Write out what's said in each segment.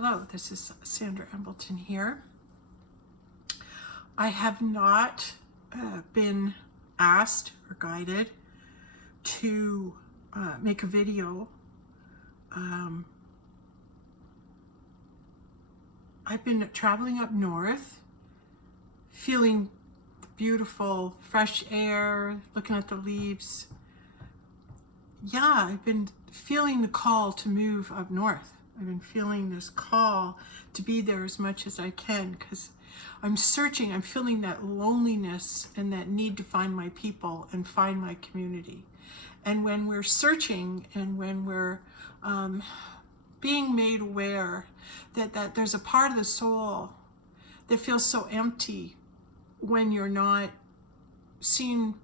Hello, this is Sandra Embleton here. I have not been asked or guided to make a video. I've been traveling up north, feeling the beautiful fresh air, looking at the leaves. Yeah, I've been feeling the call to move up north. I've been feeling this call to be there as much as I can because I'm searching, I'm feeling that loneliness and that need to find my people and find my community. And when we're searching and when we're being made aware that there's a part of the soul that feels so empty when you're not seen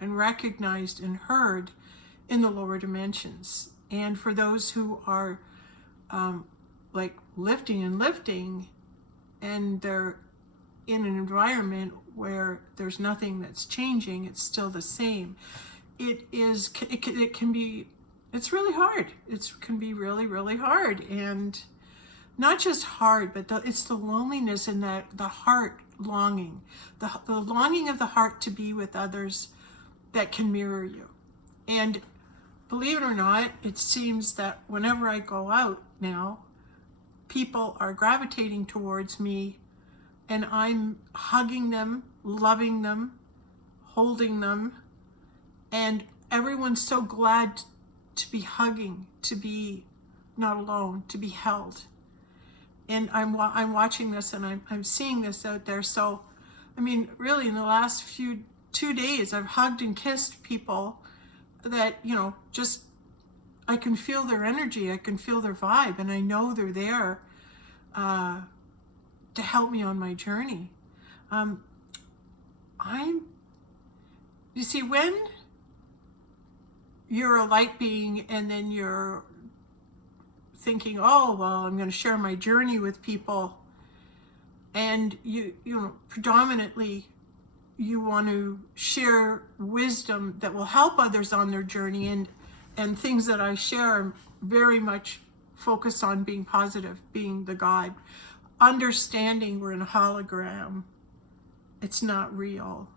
and recognized and heard in the lower dimensions. And for those who are like lifting and they're in an environment where there's nothing that's changing, it's still the same. It's really hard. It can be really, really hard. And not just hard, but it's the loneliness and the heart longing, the longing of the heart to be with others that can mirror you. And believe it or not, it seems that whenever I go out now, people are gravitating towards me and I'm hugging them, loving them, holding them, and everyone's so glad to be hugging, to be not alone, to be held. And I'm watching this and I'm seeing this out there. So, I mean, really in the last 2 days, I've hugged and kissed people that, just I can feel their energy, I can feel their vibe, and I know they're there to help me on my journey. You see, when you're a light being and then you're thinking, oh, well, I'm going to share my journey with people, and predominantly you want to share wisdom that will help others on their journey, and things that I share are very much focused on being positive, being the God, understanding we're in a hologram. It's not real,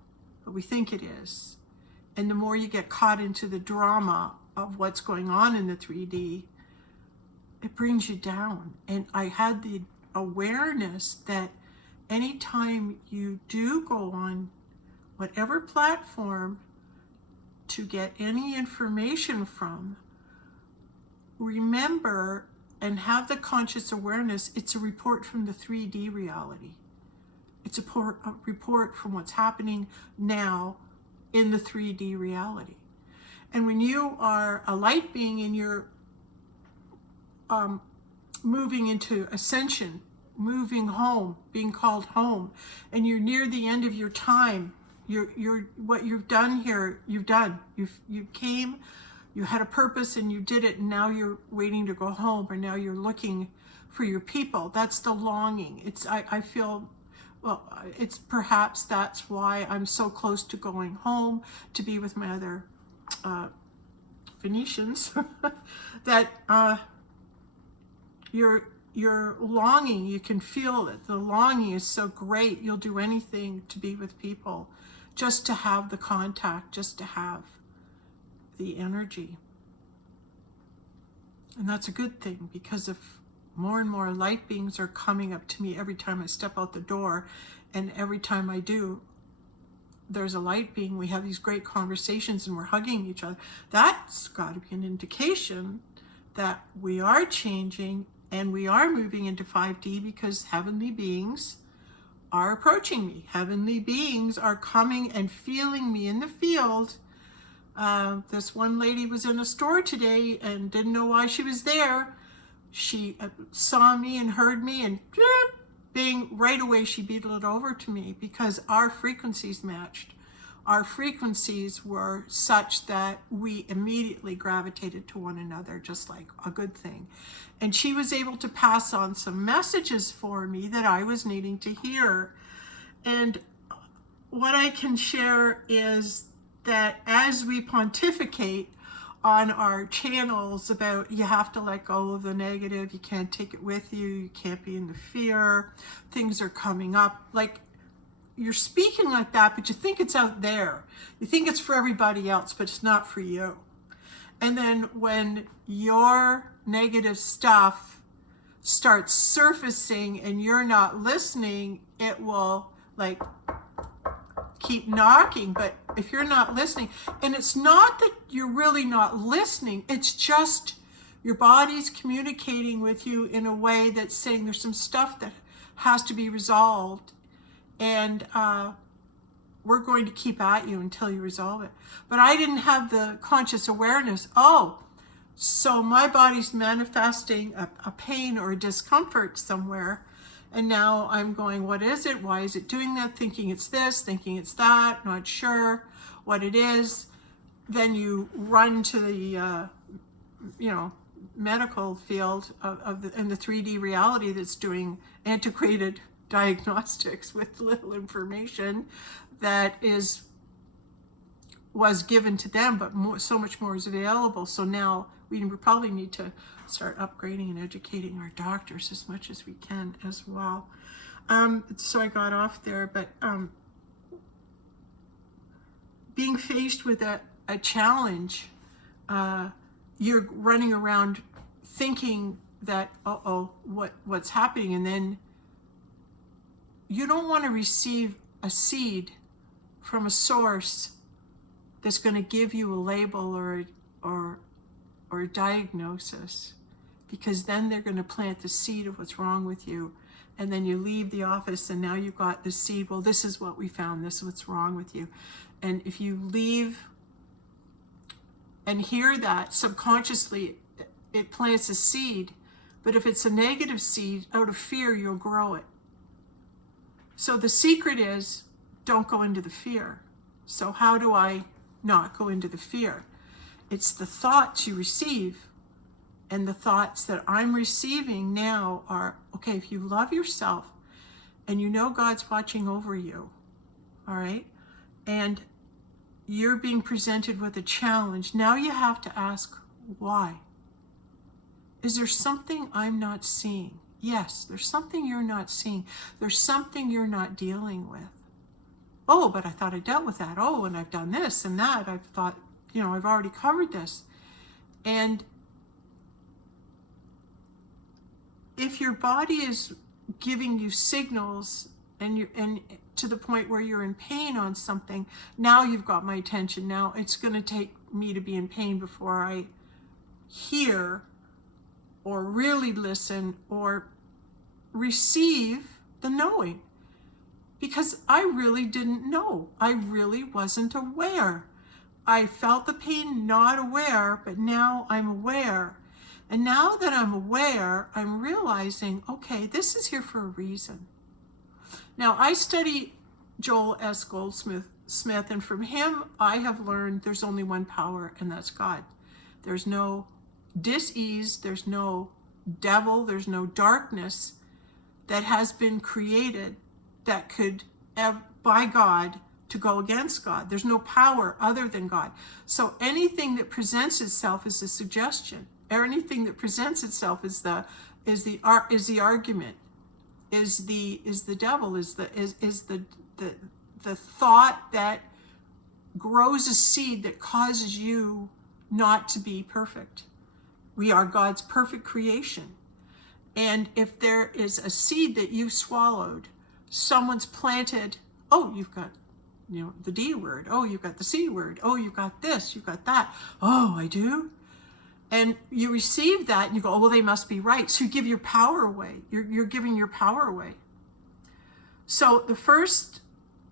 but we think it is. And the more you get caught into the drama of what's going on in the 3D, it brings you down. And I had the awareness that anytime you do go on whatever platform to get any information from, remember and have the conscious awareness, it's a report from the 3D reality. It's a report from what's happening now in the 3D reality. And when you are a light being and you're moving into ascension, moving home, being called home, and you're near the end of your time, you're what you've done here, you've done. You came, you had a purpose and you did it, and now you're waiting to go home, or now you're looking for your people. That's the longing. I feel, well, it's perhaps that's why I'm so close to going home to be with my other Venetians, that you're longing, you can feel it. The longing is so great. You'll do anything to be with people, just to have the contact, just to have the energy. And that's a good thing, because if more and more light beings are coming up to me every time I step out the door, and every time I do, there's a light being, we have these great conversations and we're hugging each other, that's got to be an indication that we are changing and we are moving into 5D, because heavenly beings are approaching me. Heavenly beings are coming and feeling me in the field. This one lady was in a store today and didn't know why she was there. She saw me and heard me, and right away she beetled it over to me, because our frequencies matched. Our frequencies were such that we immediately gravitated to one another, just like a good thing. And she was able to pass on some messages for me that I was needing to hear. And what I can share is that as we pontificate on our channels about you have to let go of the negative, you can't take it with you, you can't be in the fear, things are coming up. Like, you're speaking like that, but you think it's out there. You think it's for everybody else, but it's not for you. And then when your negative stuff starts surfacing and you're not listening, it will like keep knocking. But if you're not listening, and it's not that you're really not listening, it's just your body's communicating with you in a way that's saying there's some stuff that has to be resolved, and we're going to keep at you until you resolve it. But I didn't have the conscious awareness, oh, so my body's manifesting a pain or a discomfort somewhere, and now I'm going, what is it? Why is it doing that? Thinking it's this, thinking it's that, not sure what it is. Then you run to the, medical field and the 3D reality that's doing antiquated diagnostics with little information that was given to them, but so much more is available. So now we probably need to start upgrading and educating our doctors as much as we can as well. So I got off there, but being faced with a challenge, you're running around thinking that, what's happening? And then you don't want to receive a seed from a source that's going to give you a label or a diagnosis, because then they're going to plant the seed of what's wrong with you. And then you leave the office and now you've got the seed. Well, this is what we found. This is what's wrong with you. And if you leave and hear that subconsciously, it plants a seed. But if it's a negative seed, out of fear, you'll grow it. So the secret is, don't go into the fear. So how do I not go into the fear? It's the thoughts you receive. And the thoughts that I'm receiving now are, okay, if you love yourself and you know God's watching over you, all right, and you're being presented with a challenge, now you have to ask, why? Is there something I'm not seeing? Yes, there's something you're not seeing. There's something you're not dealing with. Oh, but I thought I dealt with that. Oh, and I've done this and that. I've thought, I've already covered this. And if your body is giving you signals and to the point where you're in pain on something, now you've got my attention. Now it's going to take me to be in pain before I hear or really listen or receive the knowing. Because I really didn't know. I really wasn't aware. I felt the pain, not aware, but now I'm aware. And now that I'm aware, I'm realizing, okay, this is here for a reason. Now, I study Joel S. Goldsmith, and from him, I have learned there's only one power, and that's God. There's no dis-ease, there's no devil, there's no darkness that has been created that could, by God, to go against God. There's no power other than God. So anything that presents itself is a suggestion. Or anything that presents itself is the argument, is the devil, is the thought that grows a seed that causes you not to be perfect. We are God's perfect creation. And if there is a seed that you've swallowed, someone's planted, oh, you've got the D word, oh, you've got the C word, oh, you've got this, you've got that, oh, I do. And you receive that and you go, oh, well, they must be right. So you give your power away. You're giving your power away. So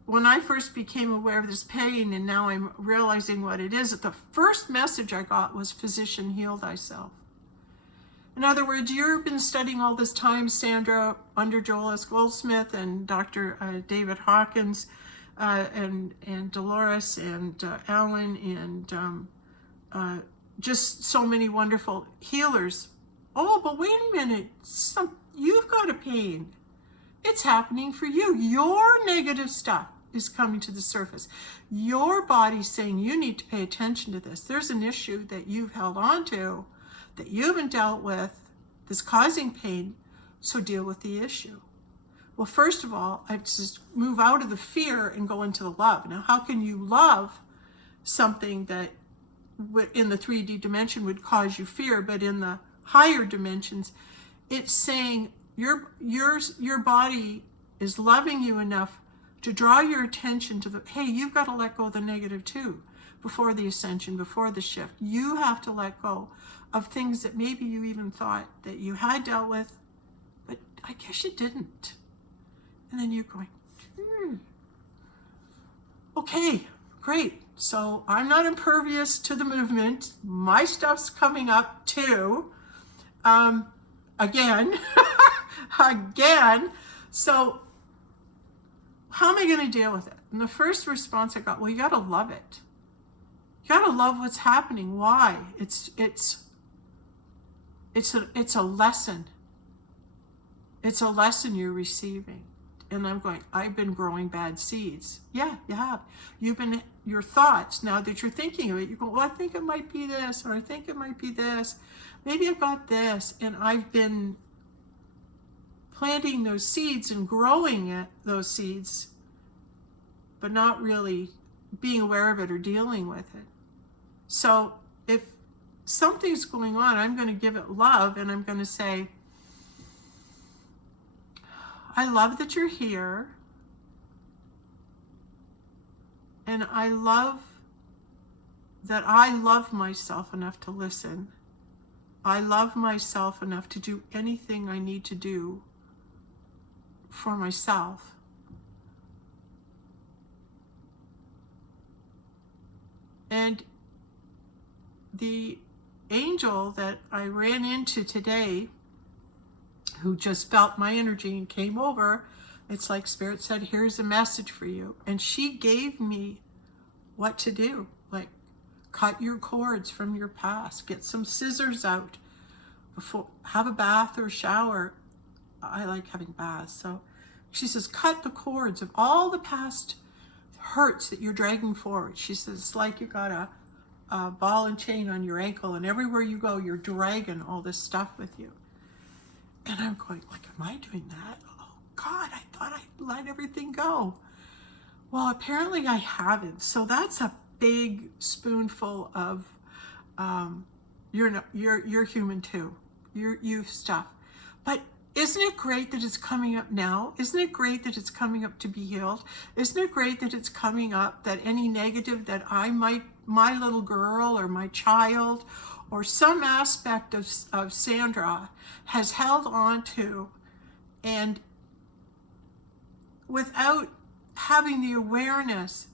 when I first became aware of this pain, and now I'm realizing what it is, the first message I got was, physician, heal thyself. In other words, you've been studying all this time, Sandra, under Joel S. Goldsmith and Dr. David Hawkins, and Dolores and Alan and just so many wonderful healers. Oh, but wait a minute, you've got a pain. It's happening for you. Your negative stuff. is coming to the surface. Your body's saying you need to pay attention to this. There's an issue that you've held on to, that you haven't dealt with, that's causing pain, so deal with the issue. Well, first of all, I have to just move out of the fear and go into the love. Now, how can you love something that in the 3D dimension would cause you fear, but in the higher dimensions, it's saying your body is loving you enough to draw your attention to the, hey, you've got to let go of the negative too, before the ascension, before the shift. You have to let go of things that maybe you even thought that you had dealt with, but I guess you didn't. And then you're going, okay, great. So I'm not impervious to the movement. My stuff's coming up too. Again. So how am I going to deal with it? And the first response I got, well, you got to love it. You got to love what's happening. Why? It's a lesson. It's a lesson you're receiving. And I'm going, I've been growing bad seeds. Yeah, you have. Your thoughts, now that you're thinking of it, you go, well, I think it might be this, or I think it might be this. Maybe I've got this. And I've been planting those seeds and growing those seeds, but not really being aware of it or dealing with it. So if something's going on, I'm going to give it love, and I'm going to say, I love that you're here, and I love that I love myself enough to listen. I love myself enough to do anything I need to do for myself. And the angel that I ran into today, who just felt my energy and came over, it's like Spirit said, here's a message for you. And she gave me what to do. Like, cut your cords from your past, get some scissors out, before, have a bath or shower. I like having baths. So she says, cut the cords of all the past hurts that you're dragging forward. She says, it's like you got a ball and chain on your ankle, and everywhere you go, you're dragging all this stuff with you. And I'm going, like, am I doing that? Oh, God, I thought I let everything go. Well, apparently I haven't. So that's a big spoonful of, you're human too. You've stuff. But isn't it great that it's coming up now? Isn't it great that it's coming up to be healed? Isn't it great that it's coming up, that any negative that my little girl or my child or some aspect of Sandra has held on to, and without having the awareness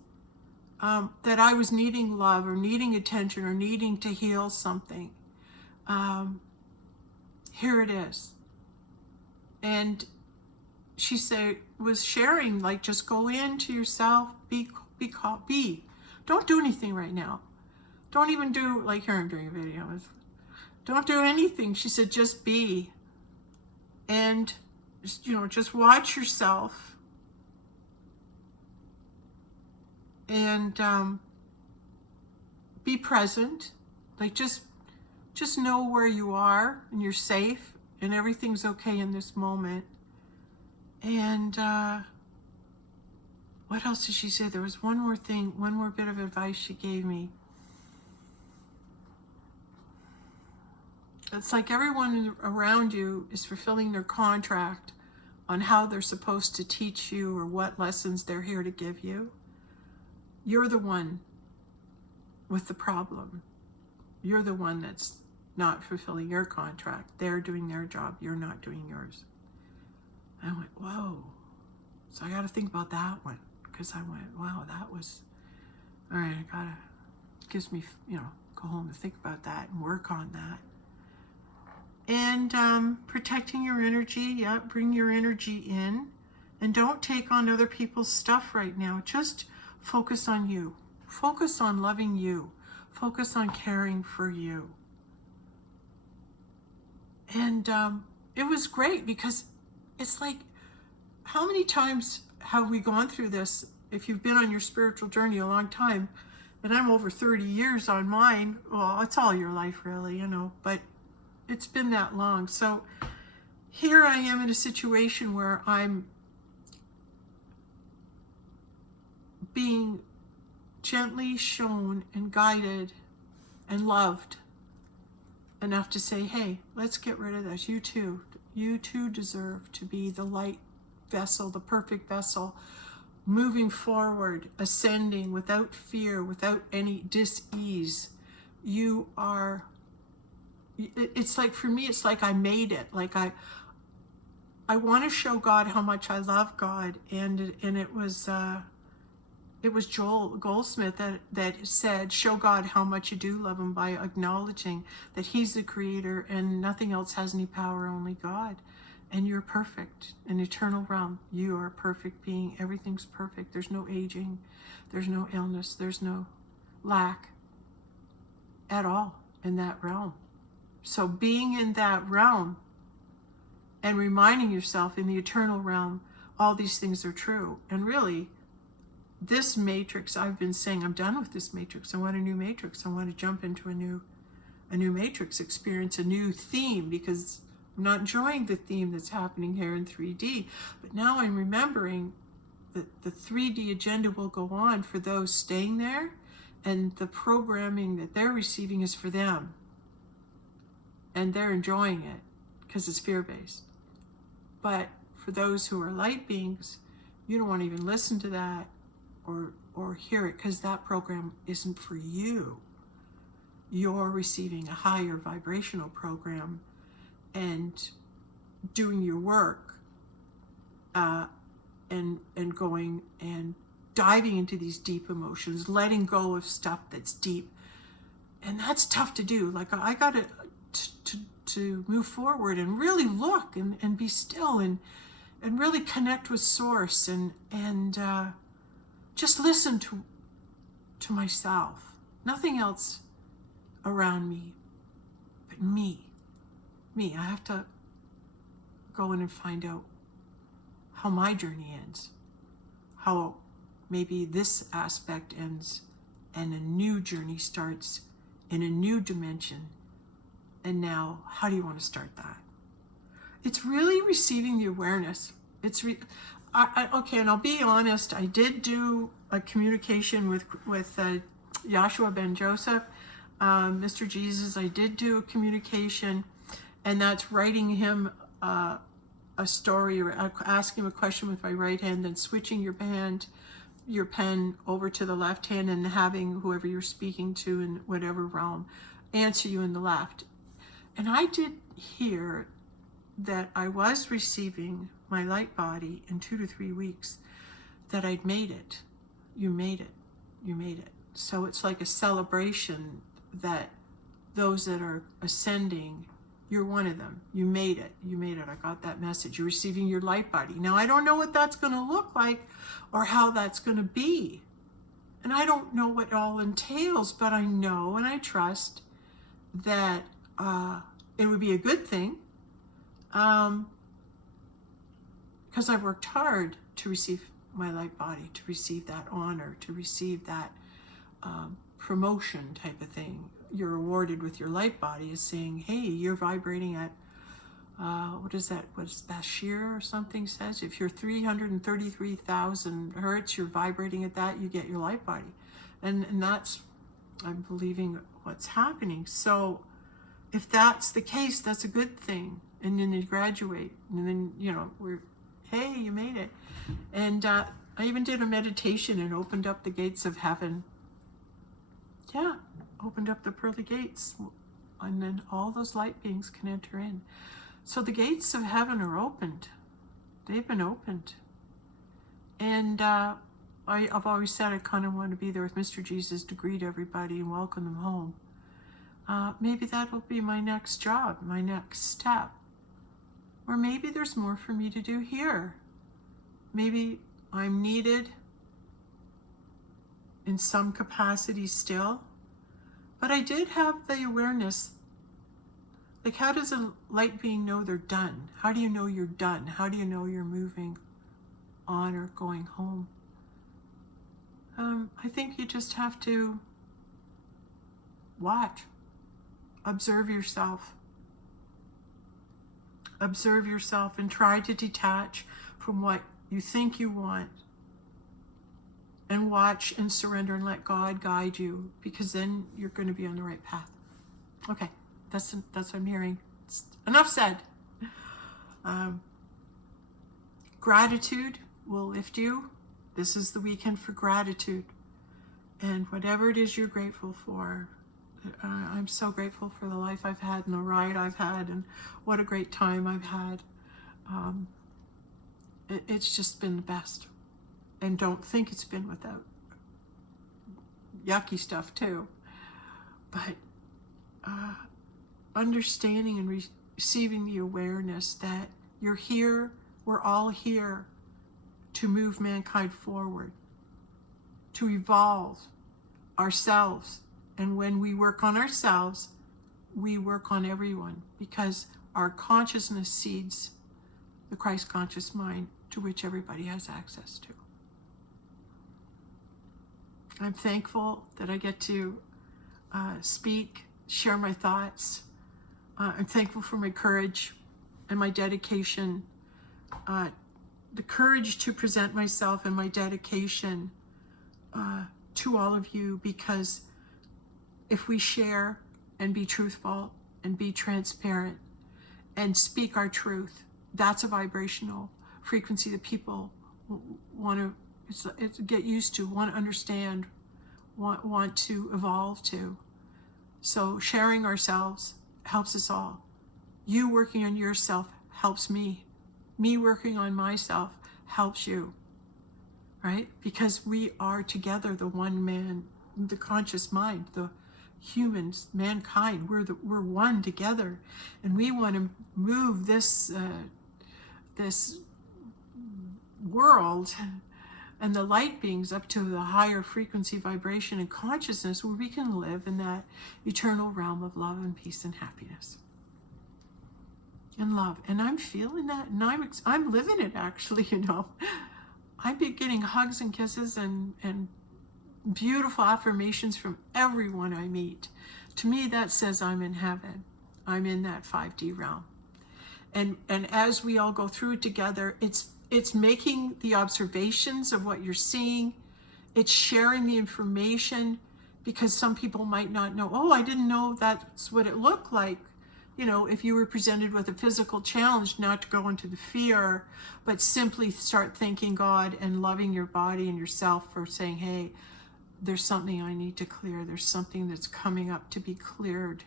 that I was needing love or needing attention or needing to heal something, here it is. And she was sharing, like, just go into yourself, be. Don't do anything right now. Don't even do, like, here I'm doing a video. Don't do anything. She said, just be. And, just watch yourself. And be present. Like, just know where you are, and you're safe, and everything's okay in this moment. And what else did she say? There was one more thing, one more bit of advice she gave me. It's like everyone around you is fulfilling their contract on how they're supposed to teach you or what lessons they're here to give you. You're the one with the problem. You're the one that's not fulfilling your contract. They're doing their job. You're not doing yours. I went, whoa. So I got to think about that one, because I went, wow, that was, all right, gives me, go home and think about that and work on that. And protecting your energy, bring your energy in, and don't take on other people's stuff right now. Just focus on you. Focus on loving you. Focus on caring for you. And it was great, because it's like, how many times have we gone through this if you've been on your spiritual journey a long time, and I'm over 30 years on mine, well, it's all your life really, but it's been that long. So here I am in a situation where I'm being gently shown and guided and loved enough to say, hey, let's get rid of this. You too deserve to be the light vessel, the perfect vessel, moving forward, ascending without fear, without any dis-ease. You are, it's like, for me, it's like I made it. Like I want to show God how much I love God. And it was Joel Goldsmith that said, show God how much you do love him by acknowledging that he's the creator and nothing else has any power, only God. And you're perfect, an eternal realm. You are a perfect being. Everything's perfect. There's no aging. There's no illness. There's no lack at all in that realm. So being in that realm and reminding yourself in the eternal realm, all these things are true. And really, this matrix, I've been saying, I'm done with this matrix. I want a new matrix. I want to jump into a new matrix, experience a new theme, because I'm not enjoying the theme that's happening here in 3D. But now I'm remembering that the 3D agenda will go on for those staying there, and the programming that they're receiving is for them. And they're enjoying it because it's fear-based. But for those who are light beings, you don't want to even listen to that or hear it, because that program isn't for you. You're receiving a higher vibrational program and doing your work and going and diving into these deep emotions, letting go of stuff that's deep. And that's tough to do. Like, I got to move forward and really look and be still and really connect with source and just listen to myself. Nothing else around me but me. I have to go in and find out how my journey ends, how maybe this aspect ends and a new journey starts in a new dimension. And now, how do you want to start that? It's really receiving the awareness. Okay, and I'll be honest, I did do a communication with Yahshua Ben Joseph, Mr. Jesus. I did do a communication, and that's writing him a story or asking him a question with my right hand, then switching your pen over to the left hand, and having whoever you're speaking to in whatever realm answer you in the left. And I did hear that I was receiving my light body in 2 to 3 weeks, that I'd made it. You made it. You made it. So it's like a celebration that those that are ascending, you're one of them. You made it. You made it. I got that message. You're receiving your light body. Now, I don't know what that's going to look like or how that's going to be. And I don't know what it all entails, but I know and I trust that it would be a good thing, because I've worked hard to receive my light body, to receive that honor, to receive that promotion type of thing. You're awarded with your light body is saying, hey, you're vibrating at, what is that? What's Bashir or something says? If you're 333,000 hertz, you're vibrating at that, you get your light body. And that's, I'm believing, what's happening. So if that's the case, that's a good thing. And then you graduate, and then, hey, you made it. And I even did a meditation and opened up the gates of heaven. Yeah, opened up the pearly gates, and then all those light beings can enter in. So the gates of heaven are opened. They've been opened. And I've always said I kind of want to be there with Mr. Jesus to greet everybody and welcome them home. Maybe that'll be my next job, my next step. Or maybe there's more for me to do here. Maybe I'm needed in some capacity still. But I did have the awareness. Like, how does a light being know they're done? How do you know you're done? How do you know you're moving on or going home? I think you just have to watch, observe yourself, and try to detach from what you think you want, and watch and surrender and let God guide you, because then you're going to be on the right path. Okay, that's what I'm hearing. Enough said. Gratitude will lift you. This is the weekend for gratitude. And whatever it is you're grateful for, I'm so grateful for the life I've had and the ride I've had, and what a great time I've had. It's just been the best. And don't think it's been without yucky stuff too. But understanding and receiving the awareness that you're here, we're all here to move mankind forward, to evolve ourselves. And when we work on ourselves, we work on everyone, because our consciousness seeds the Christ conscious mind, to which everybody has access to. I'm thankful that I get to speak, share my thoughts. I'm thankful for my courage and my dedication, the courage to present myself, and my dedication to all of you, because if we share and be truthful and be transparent and speak our truth, that's a vibrational frequency that people want to get used to, want to understand, want to evolve to. So sharing ourselves helps us all. You working on yourself helps me. Me working on myself helps you, right? Because we are together, the one man, the conscious mind, the humans, mankind. We're one together, and we want to move this world and the light beings up to the higher frequency, vibration, and consciousness, where we can live in that eternal realm of love and peace and happiness and love. And I'm feeling that, and I'm living it, actually. I've been getting hugs and kisses and beautiful affirmations from everyone I meet. To me, that says I'm in heaven. I'm in that 5D realm. And as we all go through it together, it's making the observations of what you're seeing. It's sharing the information, because some people might not know, oh, I didn't know that's what it looked like. If you were presented with a physical challenge, not to go into the fear, but simply start thanking God and loving your body and yourself for saying, hey, there's something I need to clear. There's something that's coming up to be cleared.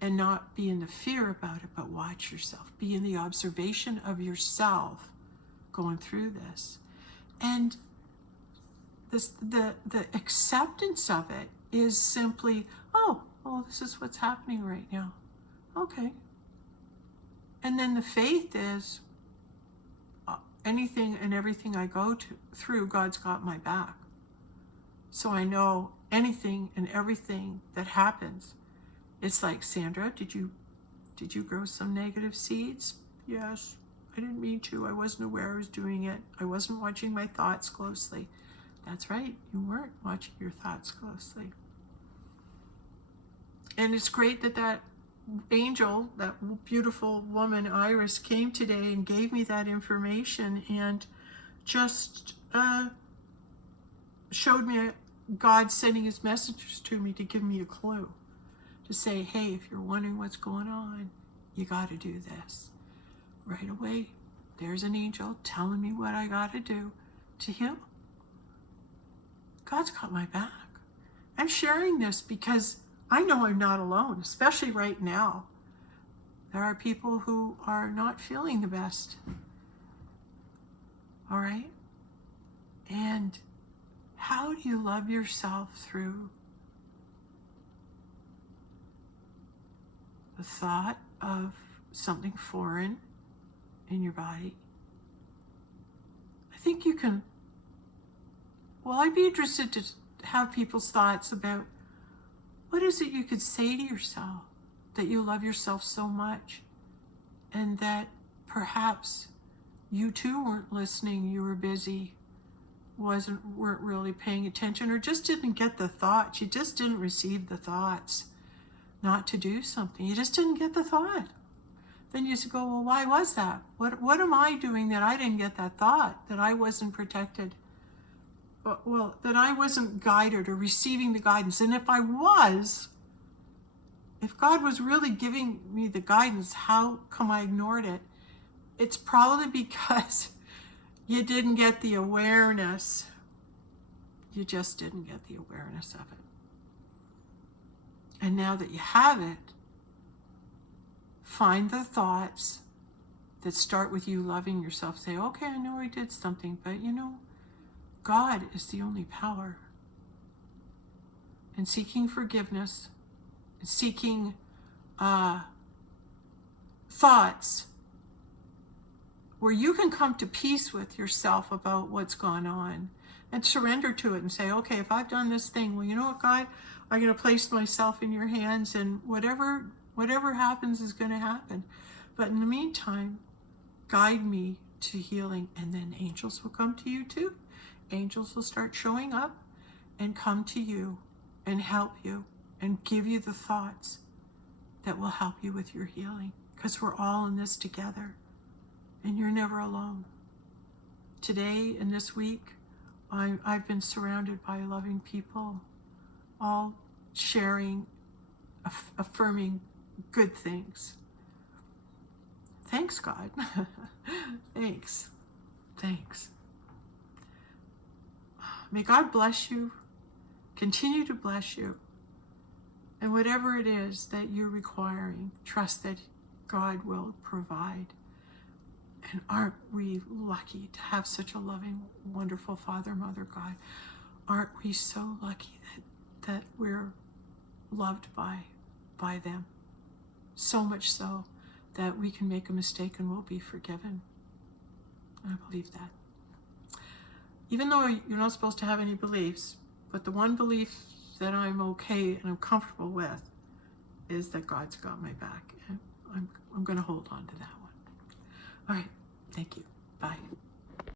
And not be in the fear about it, but watch yourself. Be in the observation of yourself going through this. And the acceptance of it is simply, oh, well, this is what's happening right now. Okay. And then the faith is, anything and everything I go through, God's got my back. So I know anything and everything that happens. It's like, Sandra, did you grow some negative seeds? Yes. I didn't mean to. I wasn't aware I was doing it. I wasn't watching my thoughts closely. That's right. You weren't watching your thoughts closely. And it's great that angel, that beautiful woman, Iris, came today and gave me that information, and just showed me God sending his messengers to me to give me a clue. To say, hey, if you're wondering what's going on, you got to do this. Right away, there's an angel telling me what I got to do to heal. God's got my back. I'm sharing this because I know I'm not alone, especially right now. There are people who are not feeling the best. All right? And how do you love yourself through the thought of something foreign in your body? I think you can, well, I'd be interested to have people's thoughts about what is it you could say to yourself that you love yourself so much, and that perhaps you too weren't listening, you were busy, weren't really paying attention, or just didn't get the thought. You just didn't receive the thoughts not to do something. You just didn't get the thought. Then you go, well, why was that? What am I doing that I didn't get that thought, that I wasn't protected? Well, that I wasn't guided or receiving the guidance. And if God was really giving me the guidance, how come I ignored it? It's probably because you didn't get the awareness. You just didn't get the awareness of it. And now that you have it, find the thoughts that start with you loving yourself. Say, okay, I know I did something, but God is the only power. And seeking forgiveness, seeking thoughts where you can come to peace with yourself about what's gone on and surrender to it and say, okay, if I've done this thing, well, you know what, God, I'm going to place myself in your hands, and whatever happens is going to happen. But in the meantime, guide me to healing, and then angels will come to you too. Angels will start showing up and come to you and help you and give you the thoughts that will help you with your healing, because we're all in this together and you're never alone. Today and this week, I've been surrounded by loving people, all sharing, affirming good things. Thanks, God. Thanks. May God bless you, continue to bless you, and whatever it is that you're requiring, trust that God will provide. And aren't we lucky to have such a loving, wonderful Father, Mother, God? Aren't we so lucky that we're loved by them? So much so that we can make a mistake and will be forgiven. I believe that. Even though you're not supposed to have any beliefs, but the one belief that I'm okay and I'm comfortable with is that God's got my back. And I'm going to hold on to that one. All right. Thank you. Bye.